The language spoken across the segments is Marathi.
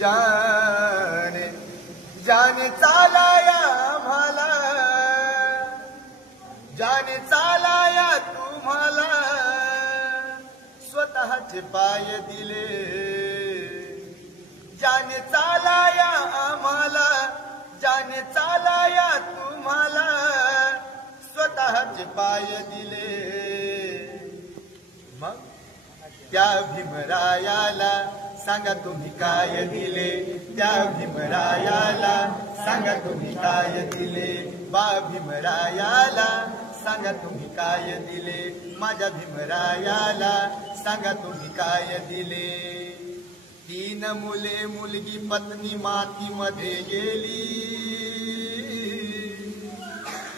जाने जाने चालाया आम्हाला, जाने चालाया तुम्हाला, स्वतःचे पाय दिले. जाने चालाया आम्हाला, जाने चालाया तुम्हाला, स्वतःचे पाय दिले. मग त्या भीमरायाला सांगा तुम्ही काय दिले, त्या भीमरायाला सांगा तुम्ही काय दिले. बा भीमरायाला सांगा तुम्ही काय दिले, माझ्या भीमरायाला सांगा तुम्ही काय दिले. 3 मुले मुलगी पत्नी मातीमध्ये गेली,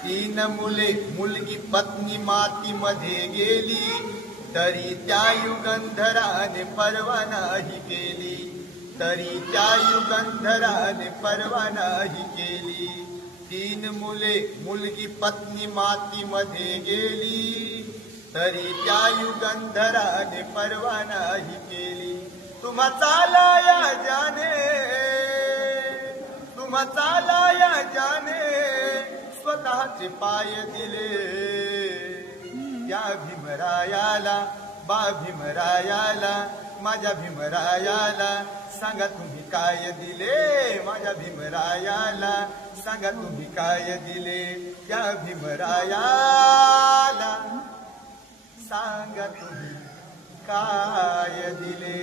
3 मुले मुलगी पत्नी मातीमध्ये गेली, तरी त्या युगंधराने पर्वा नाही केली, तरी त्या युगंधराने पर्वा नाही केली. 3 मुले मुलगी पत्नी मातीमध्ये गेली, तरी त्या युगंधराने पर्वा नाही केली. तुम्हा चालाया जाने, तुम्हा चालाया जाने, स्वतःचे पाय दिले. या भीमरायाला, बा भीमरायाला, माझ्या भीमरायाला सांगा तुम्ही काय दिले, माझ्या भीमरायाला सांगा तुम्ही काय दिले. या भीमरायाला सांगा तुम्ही काय दिले.